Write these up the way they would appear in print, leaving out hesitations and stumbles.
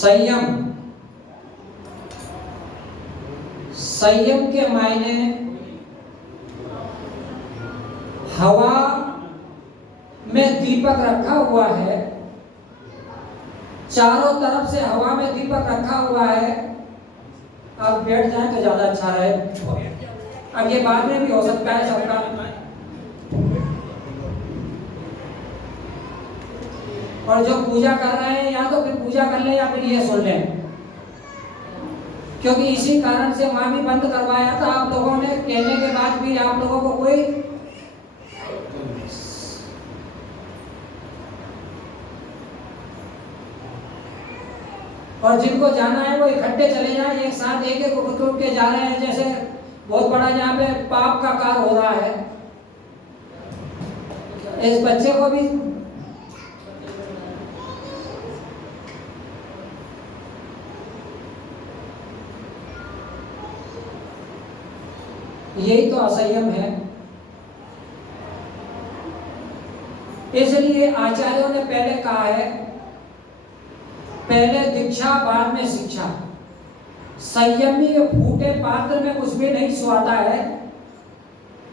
संयम, संयम के मायने हवा में दीपक रखा हुआ है, चारों तरफ से हवा में दीपक रखा हुआ है। आप बैठ जाएं तो ज्यादा अच्छा रहे। अब ये बाद में भी हो सकता है सबका। और जो पूजा कर रहे हैं या तो फिर पूजा कर लें या फिर ये सुन लें, क्योंकि इसी कारण से वहां भी बंद करवाया था आप लोगों ने, कहने के बाद भी आप लोगों को कोई और जिनको जाना है वो इकट्ठे चले जाएं, एक साथ एक एक उठ के जा रहे हैं, जैसे बहुत बड़ा यहाँ पे पाप का कार्य हो रहा है। इस बच्चे को भी यही तो असंयम है। इसलिए आचार्यों ने पहले कहा है, पहले दीक्षा बाद में शिक्षा। संयमी फूटे पात्र में कुछ भी नहीं सुहाता है।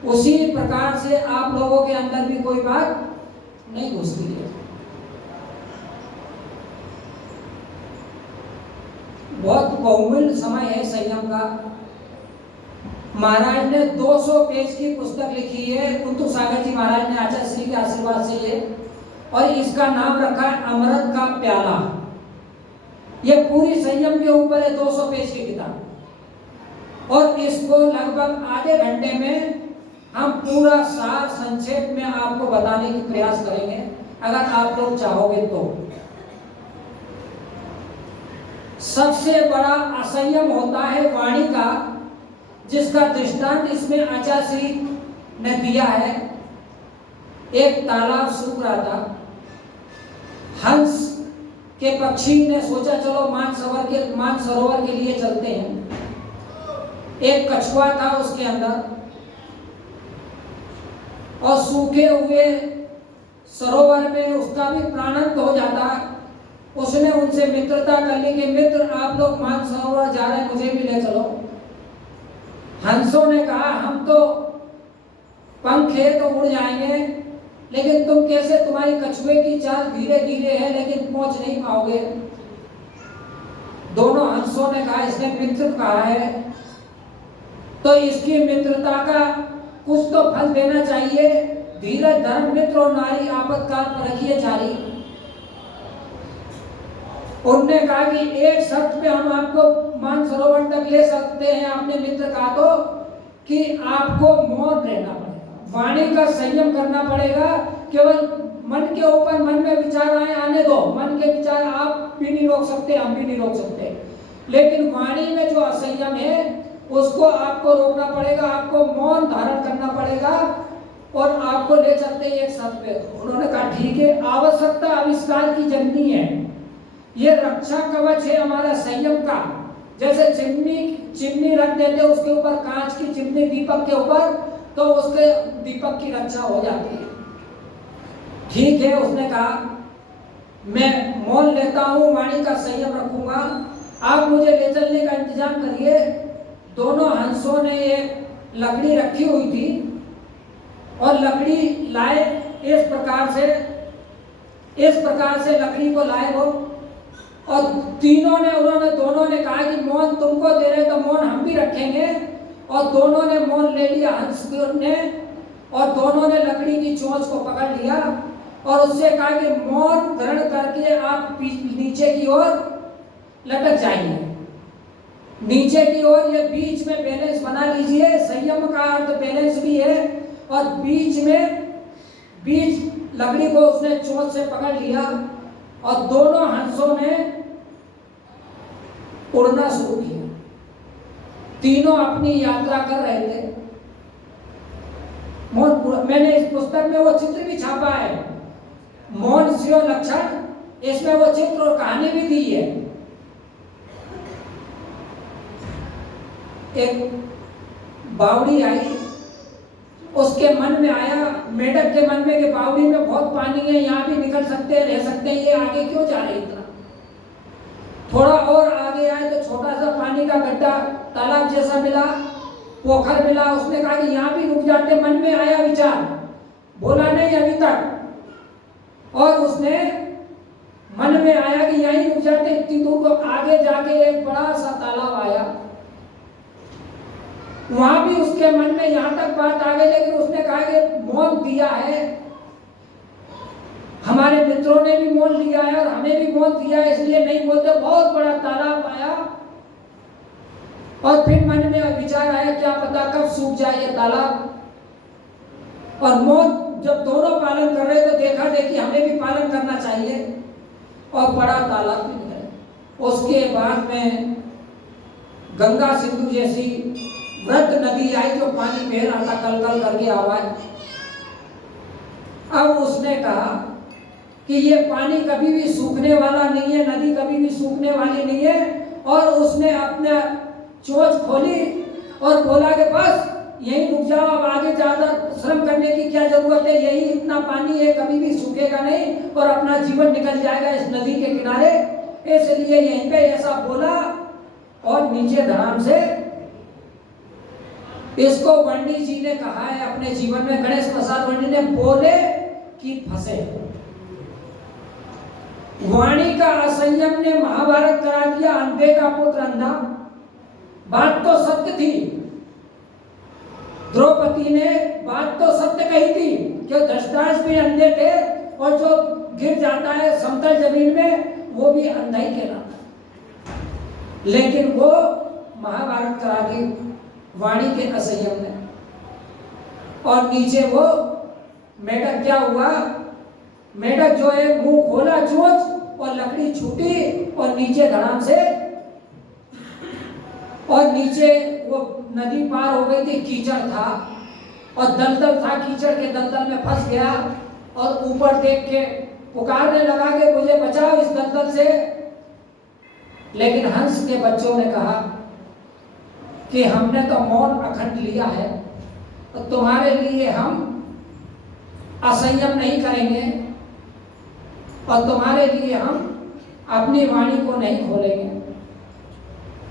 उसी प्रकार से आप लोगों के अंदर भी कोई बात नहीं घुसती है। बहुत बहुमूल्य समय है संयम का। महाराज ने 200 पेज की पुस्तक लिखी है, कुंतु सागर जी महाराज ने आचार्य श्री के आशीर्वाद से ये, और इसका नाम रखा है अमृत का प्याला। ये पूरी संयम के ऊपर है, 200 पेज की किताब। और इसको लगभग आधे घंटे में हम पूरा सार संक्षेप में आपको बताने की प्रयास करेंगे, अगर आप लोग चाहोगे तो। सबसे बड़ा असंयम होता है वाणी का, जिसका दृष्टांत इसमें आचार्य श्री ने दिया है। एक तालाब सूख रहा था, हंस के पक्षी ने सोचा चलो मानसरोवर के लिए चलते हैं। एक कछुआ था उसके अंदर, और सूखे हुए सरोवर में उसका भी प्राणांत हो जाता। उसने उनसे मित्रता कर ली कि मित्र आप लोग मानसरोवर जा रहे हैं, मुझे भी ले चलो। हंसों ने कहा हम तो पंख है तो उड़ जाएंगे, लेकिन तुम कैसे, तुम्हारी कछुए की चाल धीरे धीरे है लेकिन पहुंच नहीं पाओगे। दोनों हंसों ने कहा इसने मित्र कहा है तो इसकी मित्रता का कुछ तो फल देना चाहिए। धीरज धर्म मित्र और नारी आपातकाल पर रखिए जारी। उन्होंने कहा कि एक शर्त पे हम आपको मानसरोवर तक ले सकते हैं, अपने मित्र का, तो कि आपको मौन रहना पड़ेगा, वाणी का संयम करना पड़ेगा। केवल मन के ऊपर मन में विचार आने दो, मन के विचार आप भी नहीं रोक सकते, हम भी नहीं रोक सकते, लेकिन वाणी में जो असंयम है उसको आपको रोकना पड़ेगा, आपको मौन धारण करना पड़ेगा। और आपको ले चलते एक शर्त पे। उन्होंने कहा ठीक है, आवश्यकता आविष्कार की जननी है, ये रक्षा कवच है हमारा संयम का। जैसे चिमनी रख देते उसके ऊपर, कांच की चिमनी दीपक के ऊपर, तो उसके दीपक की रक्षा हो जाती है। ठीक है, उसने कहा मैं मौन लेता हूं, वाणी का संयम रखूंगा, आप मुझे ले चलने का इंतजाम करिए। दोनों हंसों ने एक लकड़ी रखी हुई थी और लकड़ी लाए, इस प्रकार से लकड़ी को लाए वो, और दोनों ने कहा कि मौन तुमको दे रहे तो मौन हम भी रखेंगे। और दोनों ने मौन ले लिया, हंस ने, और दोनों ने लकड़ी की चोंच को पकड़ लिया और उससे कहा कि मौन ग्रहण करके आप नीचे की ओर लटक जाइए, नीचे की ओर। ये बीच में बैलेंस बना लीजिए। संयम का अर्थ बैलेंस भी है, और बीच लकड़ी को उसने चोंच से पकड़ लिया और दोनों हंसों ने उड़ना शुरू किया। तीनों अपनी यात्रा कर रहे थे। मैंने इस पुस्तक में वो चित्र भी छापा है, मौन स्व लक्षण, इसमें वो चित्र और कहानी भी दी है। एक बावड़ी आई, उसके मन में आया, मेढक के मन में कि बावड़ी में बहुत पानी है, यहाँ भी निकल सकते हैं, रह सकते हैं, ये आगे क्यों जा रहे इतना। थोड़ा और आगे आए तो छोटा सा पानी का गड्ढा तालाब जैसा मिला, पोखर मिला। उसने कहा कि यहाँ भी रुक जाते। मन में आया विचार, बोला नहीं अभी तक, और उसने मन में आया कि यहीं रुक जाते। इतनी दूर को आगे जाके एक बड़ा सा तालाब आया, वहां भी उसके मन में यहां तक बात आ गई, लेकिन उसने कहा कि मोल दिया है, हमारे मित्रों ने भी मोल लिया है और हमें भी मोल दिया है, इसलिए नहीं बोलते। बहुत बड़ा तालाब आया और फिर मन में विचार आया क्या पता कब सूख जाए ये तालाब। और मोल जब दोनों पालन कर रहे तो देखा देखी हमें भी पालन करना चाहिए, और बड़ा तालाब भी निकला। उसके बाद में गंगा सिंधु जैसी वृद्ध नदी आई जो पानी बह रहा था कल कल करके आवाज। अब उसने कहा कि ये पानी कभी भी सूखने वाला नहीं है, नदी कभी भी सूखने वाली नहीं है। और उसने अपना चोंच खोली और बोला कि बस यहीं रुक जाओ, अब आगे ज्यादा श्रम करने की क्या जरूरत है, यही इतना पानी है, कभी भी सूखेगा नहीं और अपना जीवन निकल जाएगा इस नदी के किनारे, इसलिए यहीं पे ऐसा बोला। और नीचे धड़ाम से इसको वंडी जी ने कहा है अपने जीवन में, गणेश प्रसाद वंडी ने, बोले कि फंसे। वाणी का असंयम ने महाभारत करा दिया, अंधे का पुत्र अंधा। बात तो सत्य थी, द्रौपदी ने बात तो सत्य कही थी कि धृतराष्ट्र भी अंधे थे और जो गिर जाता है समतल जमीन में वो भी अंधा ही कहलाता, लेकिन वो महाभारत करा दी वाणी के असंयम ने। और नीचे वो मेढक क्या हुआ, मेढक जो है मुंह खोला चोंच और लकड़ी छूटी और नीचे धड़ाम से, और नीचे वो नदी पार हो गई थी, कीचड़ था और दलदल था, कीचड़ के दलदल में फंस गया और ऊपर देख के पुकारने लगा कि मुझे बचाओ इस दलदल से। लेकिन हंस के बच्चों ने कहा कि हमने तो मौन अखंड लिया है, तो तुम्हारे लिए हम असंयम नहीं करेंगे और तुम्हारे लिए हम अपनी वाणी को नहीं खोलेंगे।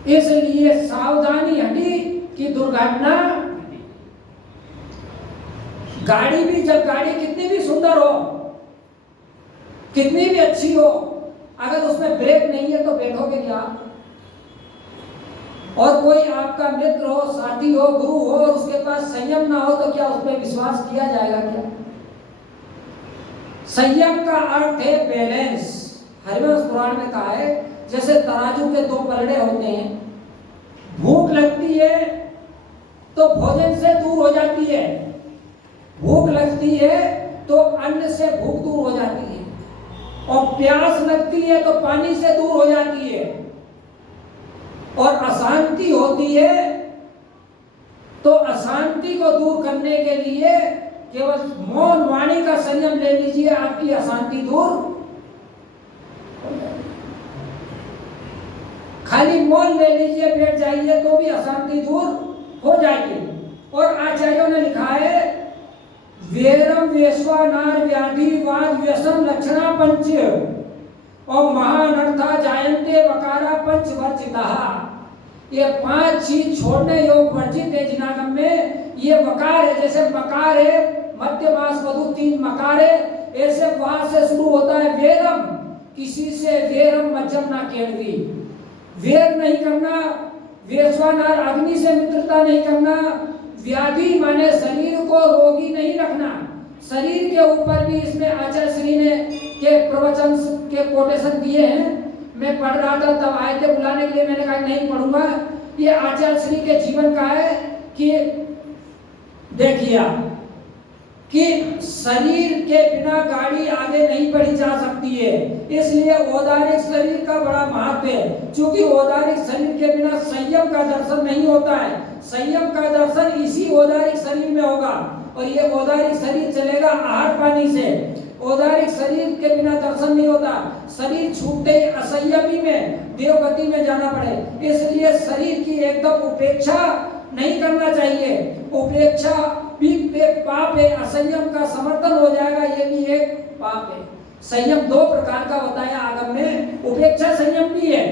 इसलिए सावधानी हटी कि दुर्घटना। गाड़ी भी, जब गाड़ी कितनी भी सुंदर हो, कितनी भी अच्छी हो, अगर उसमें ब्रेक नहीं है तो बैठोगे क्या? और कोई आपका मित्र हो, साथी हो, गुरु हो और उसके पास संयम ना हो तो क्या उस पर विश्वास किया जाएगा क्या? संयम का अर्थ है बैलेंस। हरिवंश पुराण में कहा है जैसे तराजू के दो पलड़े होते हैं, भूख लगती है तो भोजन से दूर हो जाती है, भूख लगती है तो अन्न से भूख दूर हो जाती है, और प्यास लगती है तो पानी से दूर हो जाती है, और अशांति होती है तो अशांति को दूर करने के लिए केवल मौन वाणी का संयम ले लीजिए, आपकी अशांति दूर। खाली मौन ले लीजिए, बैठ जाइए तो भी अशांति दूर हो जाएगी। और आचार्यों ने लिखा है वेरम वेश्वानार व्याधि वाद व्यसन लक्षणा पंच और महानर्था जायन्ते वकारा पंच वर्जितः। ये 5 चीज छोड़ने योग वर्जित है जिनागम में। ये वकार है, जैसे मकार है मध्य मास मधु 3 मकार है, ऐसे वहां से शुरू होता है वेरम, किसी से वेरम मध्यम ना केड़वी, वेर नहीं करना, वेश्वानार अग्नि से मित्रता नहीं करना, व्याधि माने शरीर को रोगी नहीं रखना। शरीर के ऊपर भी इसमें आचार्य श्री ने के प्रवचन के कोटेशन दिए हैं। मैं पढ़ रहा था तब आए थे बुलाने के लिए, मैंने कहा नहीं पढ़ूंगा। ये आचार्य श्री के जीवन का है कि देखिए कि शरीर के बिना गाड़ी आगे नहीं बढ़ी जा सकती है, इसलिए औदारिक शरीर का बड़ा महत्व है। क्योंकि औदारिक शरीर के बिना संयम का दर्शन नहीं होता है, संयम का दर्शन इसी औदारिक शरीर में होगा। और ये औदारिक शरीर चलेगा आहार पानी से, औदारिक शरीर के बिना दर्शन नहीं होता। शरीर छूटते ही असंयमी में देवगति में जाना पड़े, इसलिए शरीर की एकदम उपेक्षा नहीं करना चाहिए। उपेक्षा भी एक पाप है, असंयम का समर्थन हो जाएगा, ये भी एक पाप है। संयम दो प्रकार का होता है आगम में, उपेक्षा संयम भी है,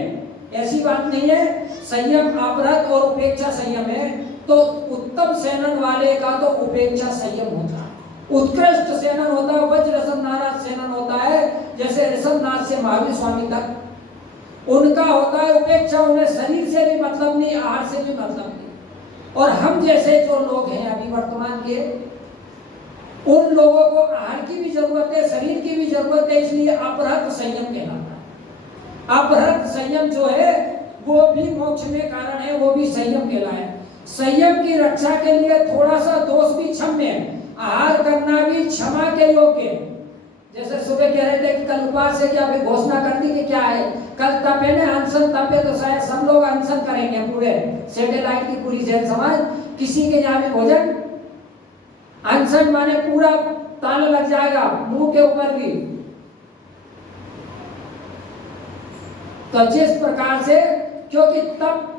ऐसी बात नहीं है। संयम अपराध और उपेक्षा संयम है। तो उत्तम सेनन वाले का तो उपेक्षा संयम होता है, उत्कृष्ट सेनन होता है, वज्र ऋषभनाथ सेनन होता है, जैसे ऋषभनाथ से महावीर स्वामी तक उनका होता है उपेक्षा, उन्हें शरीर से भी मतलब नहीं, आहार से भी मतलब नहीं। और हम जैसे जो लोग हैं अभी वर्तमान के, उन लोगों को आहार की भी जरूरत है, शरीर की भी जरूरत है, इसलिए अपहृत संयम कहलाता है। अपहृत संयम जो है वो भी मोक्ष में कारण है, वो भी संयम कहलाए। संयम की रक्षा के लिए थोड़ा सा दोष भी क्षम्य है, आहार करना भी क्षमा के योग्य है। जैसे सुबह कह रहे थे कि कल उपवास है, क्या भाई घोषणा कर दी कि क्या है, कल तपे ने अनशन तपे, तो शायद सब लोग अनशन करेंगे, पूरे सैटेलाइट की पूरी जैन समाज, किसी के यहाँ भी भोजन अनशन माने पूरा ताला लग जाएगा मुंह के ऊपर भी। तो जिस प्रकार से, क्योंकि तब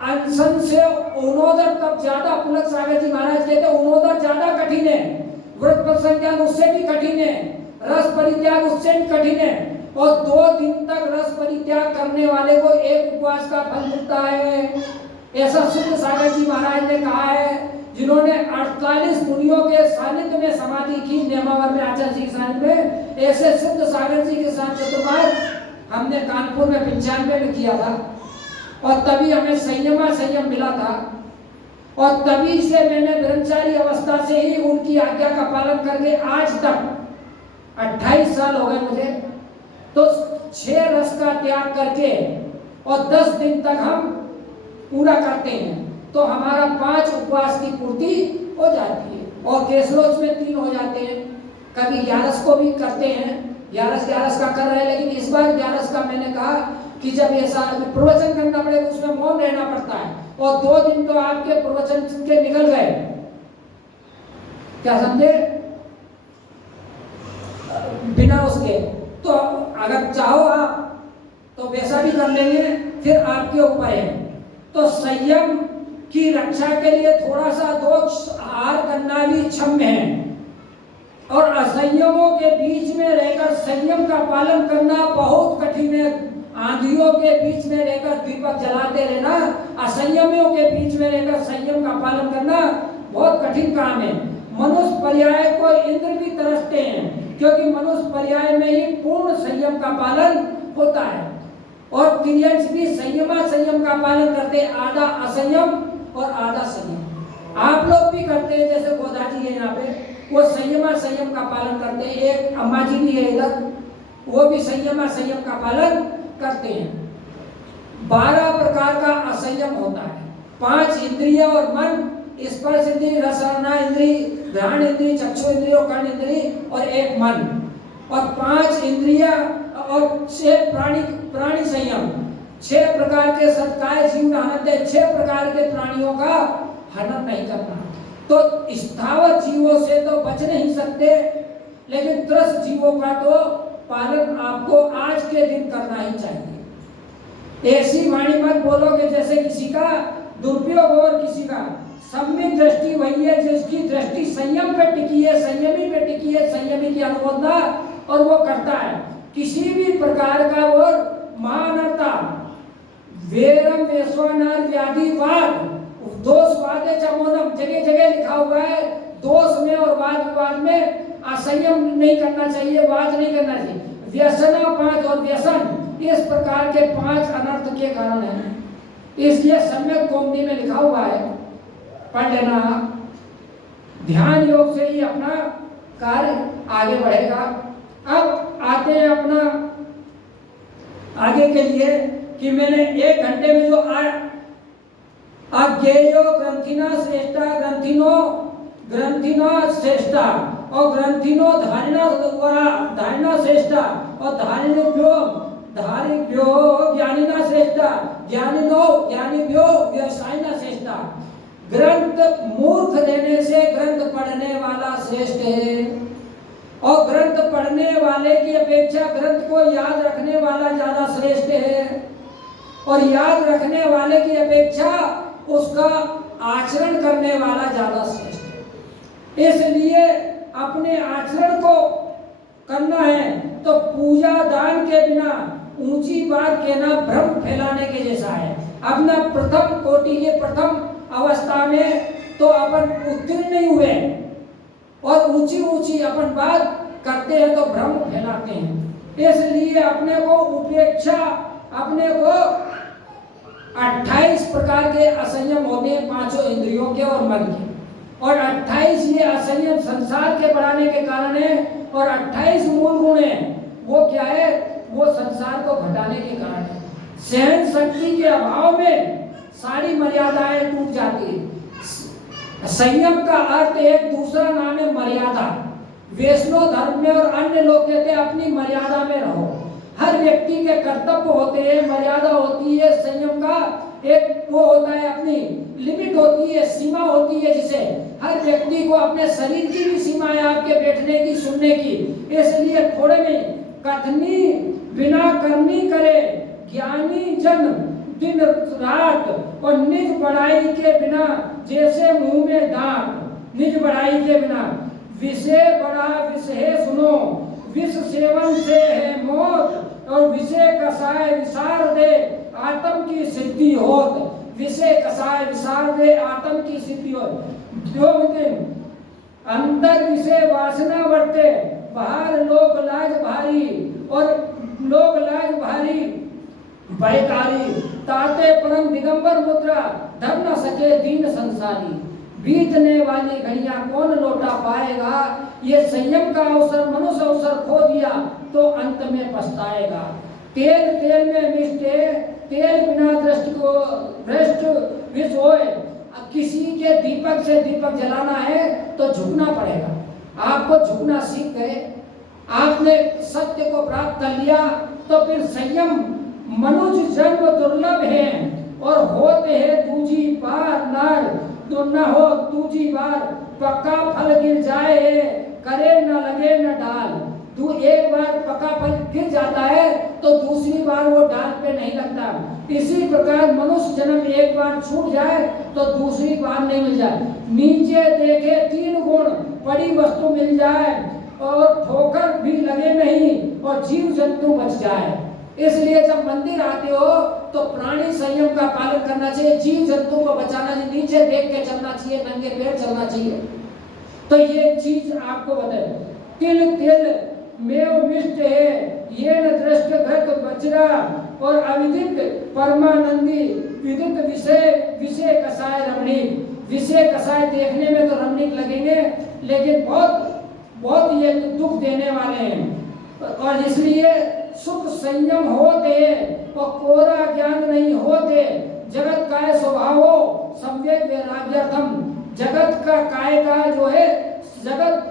अनशन से उनोदर तब ज्यादा, पुलक सागर जी महाराज कहते हैं उनोदर ज्यादा कठिन है, व्रत परित्याग उससे भी कठिन है, रस परित्याग उससे भी कठिन है। और 2 दिन तक रस परित्याग करने वाले को एक उपवास का फल मिलता है, ऐसा शुद्ध सागर जी महाराज ने कहा है, जिन्होंने 48 मुनियों के सानिध्य में समाधि की, नेमावर में आचार्य जी के सानिध्य में। ऐसे शुद्ध सागर जी के साथ चतुर्मास हमने कानपुर में 95 में किया था, और तभी हमें संयम मिला था, और तभी से मैंने ब्रह्मचारी अवस्था से ही उनकी आज्ञा का पालन करके आज तक 28 साल हो गए मुझे, तो 6 रस का त्याग करके और 10 दिन तक हम पूरा करते हैं, तो हमारा 5 उपवास की पूर्ति हो जाती है। और केसरोज में 3 हो जाते हैं, कभी 11 को भी करते हैं, 11 का कर रहे हैं, लेकिन इस बार 11 का मैंने कहा कि जब ऐसा प्रवचन करना पड़ेगा उसमें मौन रहना पड़ता है, और 2 दिन तो आपके प्रवचन के निकल गए, क्या समझे, बिना उसके। तो अगर चाहो आप तो वैसा भी कर लेंगे, फिर आपके ऊपर है। तो संयम की रक्षा के लिए थोड़ा सा दोष आहार करना भी क्षम्य है, और असंयमों के बीच में रहकर संयम का पालन करना बहुत कठिन है। आंधियों के बीच में रहकर दीपक जलाते रहना, असंयमियों के बीच में रहकर संयम का पालन करना बहुत कठिन काम है। मनुष्य पर्याय को इंद्र भी तरसते हैं, क्योंकि मनुष्य पर्याय में ही पूर्ण संयम का पालन होता है, और क्रियंस भी संयम का पालन करते हैं, आधा असंयम और आधा संयम। आप लोग भी करते हैं, जैसे गोदा जी है यहाँ पे, वो संयम का पालन करते हैं। एक अम्मा जी भी है इधर, वो भी संयम का पालन करते हैं। 12 प्रकार का असंयम होता है, 5 इंद्रिय और मन, स्पर्श इंद्रिय, रसना इंद्रिय, घ्राण इंद्रिय, चक्षु इंद्रिय और कर्ण इंद्रिय, और एक मन, और 5 इंद्रिय और 6 प्राणी संयम। 6 प्रकार के सत्काय जीव हनते, 6 प्रकार के प्राणियों का हनन नहीं करना। तो स्थावर जीवों से तो बच नहीं सकते, लेकिन त्रस्त जीवों का तो पालन आपको आज के दिन करना ही चाहिए। ऐसी वाणी मत बोलो कि जैसे किसी का दुरुपयोग हो और किसी का। सम्यक दृष्टि वही है जिसकी दृष्टि संयम पे टिकी है, संयमी पे टिकी है, संयमी की अनुमोदना और वो करता है। किसी भी प्रकार का वो महानता वेरम वेश्वानार व्याधिवाद दोषवाद चमोनम जगह जगह लिखा हुआ है। दोष में और वाद विवाद में असंयम नहीं करना चाहिए, वाद नहीं करना चाहिए। व्यसना 5 और व्यसन, इस प्रकार के 5 अनर्थ के कारण हैं, इसलिए सम्यक कौमुदी में लिखा हुआ है, पढ़ लेना। ध्यान योग से ही अपना कार्य आगे बढ़ेगा। अब आते हैं अपना आगे के लिए कि मैंने 1 घंटे में जो अज्ञेयो ग्रंथिना श्रेष्ठा, ग्रंथिना श्रेष्ठा और ग्रंथिनो धारणा श्रेष्ठा और धारिभ्यो ज्ञानिना श्रेष्ठा, ज्ञानिभ्यो व्यवसायिना श्रेष्ठा। ग्रंथ मूर्ख देने से ग्रंथ पढ़ने वाला श्रेष्ठ है, और ग्रंथ पढ़ने वाले की अपेक्षा ग्रंथ को याद रखने वाला ज्यादा श्रेष्ठ है, और याद रखने वाले की अपेक्षा उसका आचरण करने वाला ज्यादा श्रेष्ठ है। इसलिए अपने आचरण को करना है तो तो पूजा दान के बिना ऊंची बात कहना भ्रम फैलाने के जैसा है। अपना प्रथम कोटि के प्रथम अवस्था में तो अपन उत्तीर्ण नहीं हुए और ऊंची ऊंची अपन बात करते हैं तो भ्रम फैलाते हैं। इसलिए अपने को उपेक्षा, अपने को 28 प्रकार के असंयम होते हैं पांचों इंद्रियों के और मन के, और 28 ये असंयम संसार के बढ़ाने के कारण है, और 28 मूल गुण है वो क्या है, वो संसार को घटाने के कारण है। सहन शक्ति के अभाव में सारी मर्यादाएं टूट जाती है। संयम का अर्थ एक दूसरा नाम है मर्यादा। वैष्णव धर्म में और अन्य लोग कहते हैं अपनी मर्यादा में रहो। हर व्यक्ति के कर्तव्य होते हैं, मर्यादा होती है, संयम का एक वो होता है, अपनी लिमिट होती है, सीमा होती है, जिसे हर व्यक्ति को अपने शरीर की भी सीमा है, आपके बैठने की, सुनने की। इसलिए थोड़े में कथनी बिना करनी करे, ज्ञानी जन दिन रात, और निज बढ़ाई के बिना जैसे मुंह में दांत। निज बढ़ाई के बिना विषय बड़ा विषय सुनो, विष सेवन से है मौत, और विषय कसाय विसार दे आत्म की सिद्धि होत। विषय कसाय विसार दे आत्म की सिद्धि होत। जो अंतर विषय वासना वर्ते, बाहर लोक लाज भारी, और लोक लाज भारी भयकारी। ताते परम दिगंबर मुद्रा, धर न सके दीन संसारी। बीतने वाली घड़ियां कौन लौटा पाएगा, ये संयम का अवसर मनुष्य अवसर खो दिया तो अंत में पछताएगा। तेल तेल में मिष्टे, तेल बिना दृष्टि को भ्रष्ट विष होए। किसी के दीपक से दीपक जलाना है तो झुकना पड़ेगा। आपको झुकना सीख गए, आपने सत्य को प्राप्त कर लिया, तो फिर संयम मनुष्य जन्म दुर्लभ है, और होते हैं दूजी बार नार, तो न हो दूजी बार पक्का फल गिर जाए, करे न लगे न डाल। तू एक बार पक्का फल गिर जाता है तो दूसरी बार वो डाल पे नहीं लगता। इसी प्रकार मनुष्य जन्म एक बार छूट जाए तो दूसरी बार नहीं मिल जाए। नीचे देखे 3 गुण, बड़ी वस्तु मिल जाए और ठोकर भी लगे नहीं, और जीव जंतु बच जाए। इसलिए जब मंदिर आते हो तो प्राणी संयम का पालन करना चाहिए, जीव जंतु को बचाना चाहिए, नीचे देख के चलना चाहिए, नंगे पैर चलना चाहिए। तो ये चीज आपको बताए। तिल तिल मेव मिष्ट है, ये न दृष्ट घट बचरा, और अविदित परमानंदी, विदित विषय विषय कसाय रमणीक। विषय कसाय देखने में तो रमणीक लगेंगे, लेकिन बहुत ये दुख देने वाले हैं। और इसलिए सुख संयम होते और कोरा ज्ञान नहीं होते। जगत काय स्वभावो संवेद वैराग्यर्थम। जगत का काय का जो है, जगत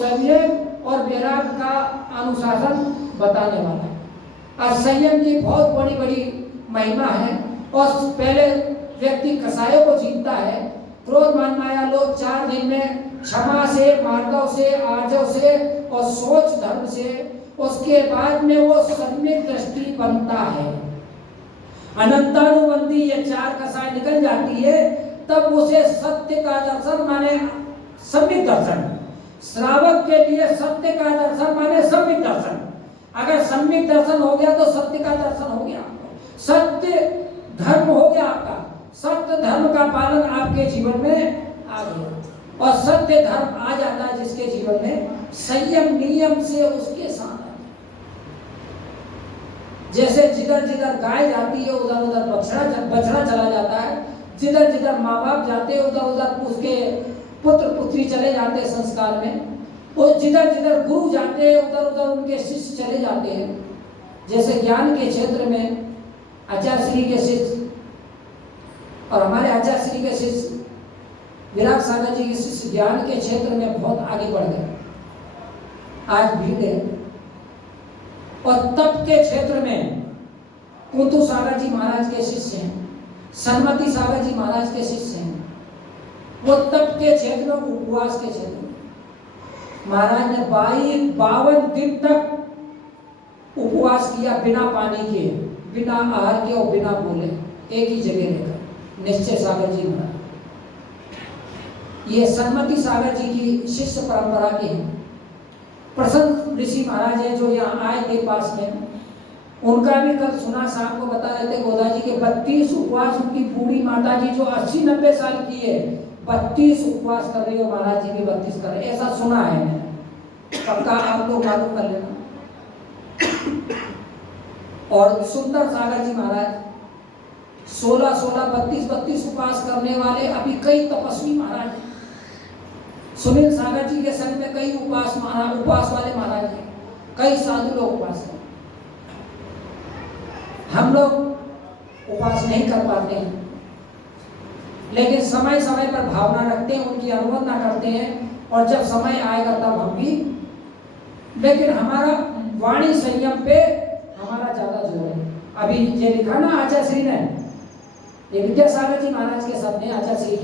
संवेद और वैराग का अनुशासन बताने वाला है। और संयम की बहुत बड़ी बड़ी महिमा है। और पहले व्यक्ति कसायों को जीतता है, क्रोध मान माया लोग 4 दिन में क्षमा से, मार्दव से, आर्जव से और सोच धर्म से, उसके बाद में वो सम्यक दृष्टि बनता है। अनंतानुबंधी ये 4 कसाय निकल जाती है, तब उसे सत्य का दर्शन माने सम्यक दर्शन। श्रावक के लिए सत्य का दर्शन माने सम्यक दर्शन। अगर सम्यक दर्शन हो गया तो सत्य का दर्शन हो गया, सत्य धर्म हो गया आपका। सत्य धर्म का पालन आपके जीवन में आ गया, और सत्य धर्म आ जाता है जिसके जीवन में, संयम नियम से उसके साथ। जैसे जिधर जिधर गाय जाती है उधर उधर बछड़ा चला जाता है, जिधर जिधर माँ बाप जाते हैं उधर उधर उसके पुत्र पुत्री चले जाते हैं संस्कार में, और जिधर जिधर गुरु जाते हैं उधर उधर उनके शिष्य चले जाते हैं। जैसे ज्ञान के क्षेत्र में आचार्य श्री के शिष्य, और हमारे आचार्य श्री के शिष्य विराट सागर जी के शिष्य ज्ञान के क्षेत्र में बहुत आगे बढ़ गए, आज भीड़ है। और तप के क्षेत्र में कुंतु सागर जी महाराज के शिष्य हैं, सन्मति सागर जी महाराज के शिष्य हैं। वो तप के क्षेत्र में, उपवास के क्षेत्र में महाराज ने 52 दिन तक उपवास किया, बिना पानी के, बिना आहार के और बिना बोले, एक ही जगह रहकर। निश्चय सागर जी महाराज, ये सन्मति सागर जी की शिष्य परंपरा के हैं। प्रसन्न ऋषि महाराज है जो यहाँ आए थे पास में, उनका भी कल सुना, शाम को बता रहे थे गोदा जी के 32 उपवास, उनकी बूढ़ी माता जी जो 80-90 साल की है 32 उपवास कर रही है, महाराज जी भी 32 कर रहे, ऐसा सुना है मैंने, पक्का आप लोग मालूम कर लेना। और सुंदर सागर जी महाराज 16-16, 32-32 उपवास करने वाले अभी कई तपस्वी महाराज, सुनील सागर जी के संग में कई उपवास वाले महाराज हैं, कई साधु लोग उपवास हैं। हम लोग उपवास नहीं कर पाते हैं, लेकिन समय समय पर भावना रखते हैं, उनकी अनुमोदना करते हैं, और जब समय आएगा तब हम भी, लेकिन हमारा वाणी संयम पे हमारा ज्यादा जोर है। अभी ये लिखा ना आचार्य श्री ने, ये विद्यासागर जी महाराज के शब्द हैं आचार्य श्री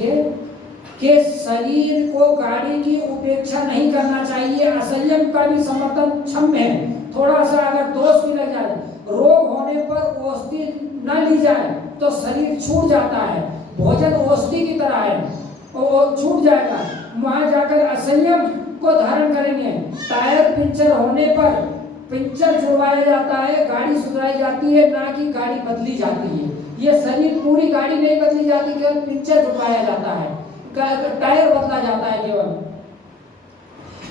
के शरीर को गाड़ी की उपेक्षा नहीं करना चाहिए, असंयम का भी समर्थन क्षम्य है। थोड़ा सा अगर दोष भी लग जाए, रोग होने पर औषधि न ली जाए तो शरीर छूट जाता है, भोजन औषधि की तरह है, वो छूट जाएगा, वहां जाकर असंयम को धारण करेंगे। टायर पंचर होने पर पंचर छुड़वाया जाता है, गाड़ी सुधराई जाती है, ना कि गाड़ी बदली जाती है। ये शरीर पूरी गाड़ी नहीं बदली जाती, केवल पंचर छुड़वाया जाता है, टायर बदला जाता है केवल।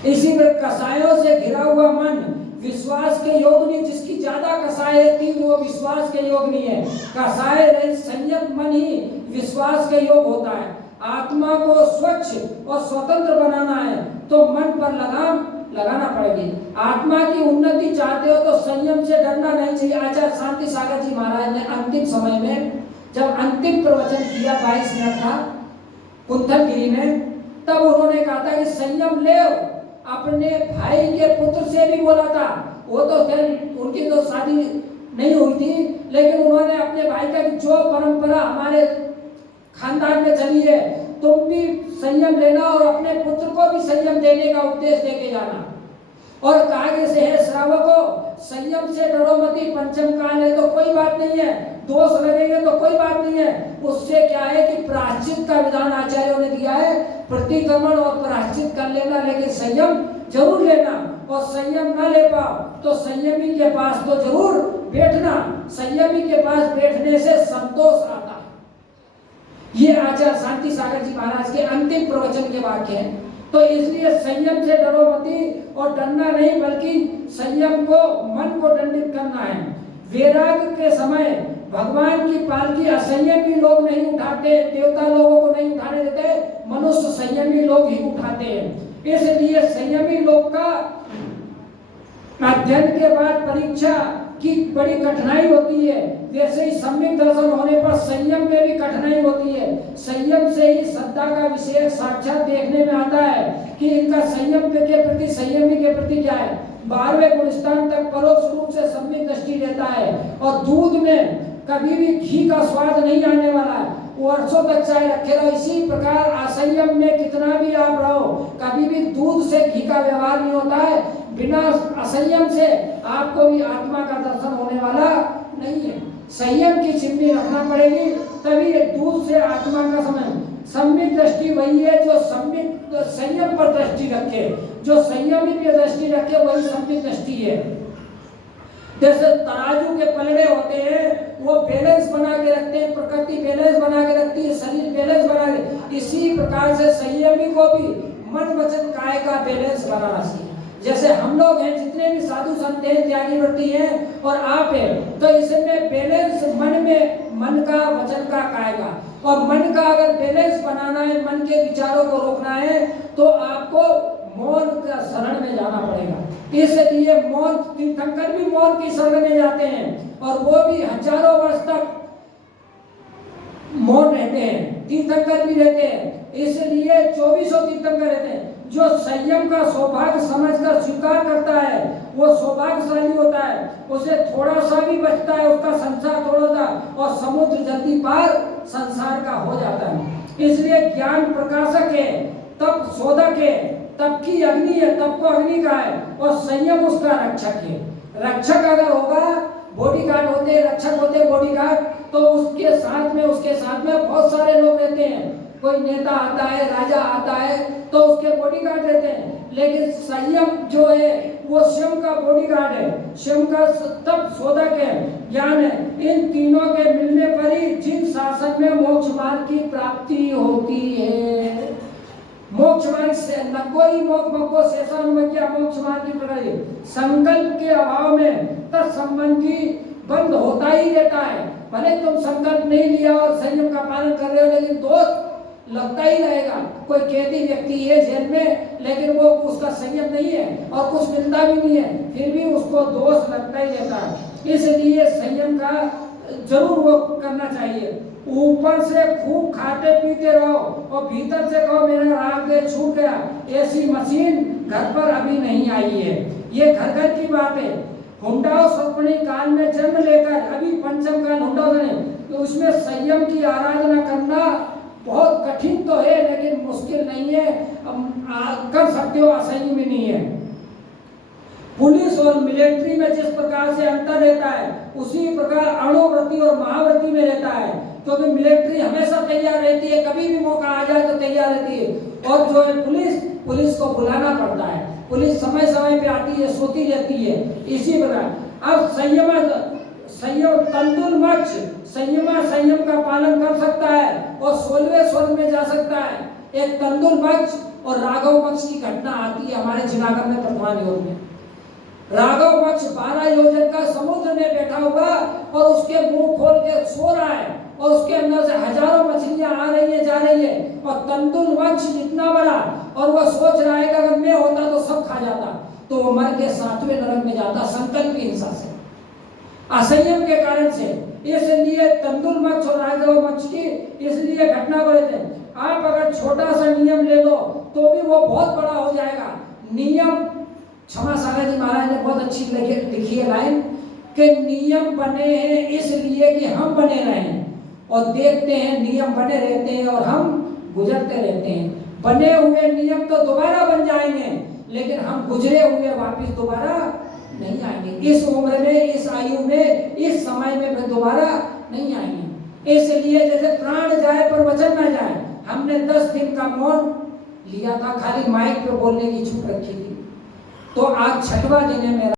इसी में कसायों से घिरा हुआ मन विश्वास के योग नहीं, जिसकी ज्यादा कसाय थी वो विश्वास के योग नहीं है। कसाय रहित संयत मन ही विश्वास के योग होता है। आत्मा को स्वच्छ और स्वतंत्र बनाना है तो मन पर लगाना पड़ेगी। आत्मा की उन्नति चाहते हो तो संयम से डरना नहीं चाहिए। आचार्य शांति सागर जी महाराज ने अंतिम समय में जब अंतिम प्रवचन किया 22 मिनट का कुंथलगिरी में, तब उन्होंने कहा था कि संयम ले। अपने भाई के पुत्र से भी बोला था, वो तो उनकी तो शादी नहीं हुई थी, लेकिन उन्होंने अपने भाई का जो परंपरा हमारे खानदान में चली है, तुम भी संयम लेना और अपने पुत्र को भी संयम देने का उपदेश देके जाना। और कहा से है श्रावकों, संयम से डरो मती, पंचम काल है तो कोई बात नहीं है, दोष लगेंगे तो कोई बात नहीं है। उससे क्या है कि प्रायश्चित का विधान आचार्यों ने दिया है, प्रतिक्रमण और प्रायश्चित कर लेना, लेकिन संयम जरूर लेना। और संयम न ले पाओ तो संयमी के पास तो जरूर बैठना, संयमी के पास बैठने से संतोष आता है। ये आचार्य शांति सागर जी महाराज के अंतिम प्रवचन के वाक्य हैं। तो इसलिए संयम से डरो मती, और डरना नहीं बल्कि संयम को, मन को दंडित करना है। वैराग्य के समय भगवान की पालकी असंयमी लोग नहीं उठाते, देवता लोगों को नहीं उठाने देते, मनुष्य संयमी लोग ही उठाते हैं। इसलिए संयमी लोग का अध्ययन के बाद परीक्षा की बड़ी कठिनाई होती है, वैसे ही सम्यक दर्शन होने पर संयम में भी कठिनाई होती है। संयम से ही श्रद्धा का विषय साक्षात देखने में आता है कि इनका संयम के प्रति, संयमी के प्रति क्या है। 12वें गुणस्थान तक परोक्ष रूप से सम्यक दृष्टि रहता है, और दूध में कभी भी घी का स्वाद नहीं आने वाला है, वर्षों तक चाहे रखे रहो। इसी प्रकार असंयम में कितना भी आप रहो, कभी भी दूध से घी का व्यवहार नहीं होता है। बिना असंयम से आपको भी आत्मा का दर्शन होने वाला नहीं है। संयम की चिमनी रखना पड़ेगी, तभी दूध से आत्मा का समय। सम्यक दृष्टि वही है जो संयम पर दृष्टि रखे, जो संयमी पर दृष्टि रखे वही सम्यक दृष्टि है। जैसे तराजू के पलड़े होते हैं, वो बैलेंस बना के रखते हैं, प्रकृति बैलेंस बना के रखती है, शरीर बैलेंस बना के। इसी प्रकार से संयमी को भी मन वचन काया का बैलेंस बनाना चाहिए। जैसे हम लोग हैं, जितने भी साधु संत हैं, त्यागी व्रती हैं और आप हैं, तो इसमें बैलेंस मन में, मन का, वचन का, काया का। और मन का अगर बैलेंस बनाना है, मन के विचारों को रोकना है, तो आपको मौन का शरण में जाना पड़ेगा। इसलिए मौन, तीर्थंकर भी मौन की शरण में जाते हैं, और वो भी हजारों वर्ष तक मौन रहते हैं, तीर्थंकर भी रहते हैं। इसलिए 2400 तीर्थंकर रहते हैं। जो संयम का सौभाग्य समझकर स्वीकार करता है वो सौभाग्यशाली होता है। उसे थोड़ा सा भी बचता है, उसका संसार थोड़ा सा, और समुद्र जल्दी पार संसार का हो जाता है। इसलिए ज्ञान प्रकाशक है, तप शोधक है, तप की अग्नि है, तप को अग्नि का है, और संयम उसका रक्षक है। रक्षक अगर होगा, बॉडीगार्ड होते हैं, रक्षक होते हैं बॉडीगार्ड, तो उसके साथ में बहुत सारे लोग रहते हैं। कोई नेता आता है, राजा आता है, तो उसके बॉडीगार्ड रहते हैं। लेकिन संयम जो है वो शिव का बॉडीगार्ड है, शिव का तप शोधक है, ज्ञान है। इन तीनों के मिलने पर ही जिन शासन में मोक्ष मार्ग की प्राप्ति होती है। मोक्ष मार्ग से न कोई मोक्ष शेषानुमज्ञा मोक्ष मार्ग की प्रणाली। संकल्प के अभाव में तत्संबंधी बंद होता ही रहता है। भले तुम संकल्प नहीं लिया और संयम का पालन कर रहे हो, लेकिन दोष लगता ही रहेगा। कोई कैदी व्यक्ति है जेल में, लेकिन वो उसका संयम नहीं है और कुछ मिलता भी नहीं है, फिर भी उसको दोष लगता ही रहता है। इसलिए संयम का जरूर वो करना चाहिए। ऊपर से खूब खाते पीते रहो और भीतर से कहो मेरा राग देह छूट गया, ऐसी मशीन घर पर अभी नहीं आई है। ये घर घर की बात है। हुंडाओ सपने काल में जन्म लेकर अभी पंचम काल हुंडाओ ने, तो उसमें संयम की आराधना करना बहुत कठिन तो है, लेकिन मुश्किल नहीं है, कर सकते हो, असंयम में नहीं है। पुलिस और मिलिट्री में जिस प्रकार से अंतर रहता है, उसी प्रकार अणुव्रती और महाव्रती में रहता है। क्योंकि मिलिट्री हमेशा तैयार रहती है, कभी भी मौका आ जाए तो तैयार रहती है। और जो है पुलिस को बुलाना पड़ता है, पुलिस समय समय पे आती है, सोती रहती है। इसी प्रकार अब संयम तंदुल मक्ष संयम का पालन कर सकता है और 16वें स्वर्ग में जा सकता है। एक तंदुल मक्ष और राघव मक्ष की घटना आती है हमारे जूनागढ़ में प्रधान योग में। राघव पक्ष 12 योजन का समुद्र में बैठा हुआ और उसके मुंह खोल के सो रहा है और उसके अंदर से हजारों मछलियां आ रही है जा रही है, और तंदुल वंश इतना बड़ा, और वो सोच रहा है कि अगर मैं होता तो सब खा जाता, तो वो मर के 7वें नरक में जाता, संकल्प की हिंसा से, असंयम के कारण से। इसलिए तंदुल मक्ष और राघव मक्ष की इसलिए घटना को लेते हैं। आप अगर छोटा सा नियम ले लो तो भी वो बहुत बड़ा हो जाएगा। नियम क्षमा सागर जी महाराज ने बहुत अच्छी लिखी है लाइन कि नियम बने हैं इसलिए कि हम बने रहें, और देखते हैं नियम बने रहते हैं और हम गुजरते रहते हैं। बने हुए नियम तो दोबारा बन जाएंगे, लेकिन हम गुजरे हुए वापस दोबारा नहीं आएंगे। इस उम्र में, इस आयु में, इस समय में दोबारा नहीं आएंगे। इसलिए जैसे प्राण जाए पर वचन न जाए, हमने 10 दिन का मौन लिया था, खाली माइक पे बोलने की छूट रखी थी, तो आज 6वां दिन है मेरा।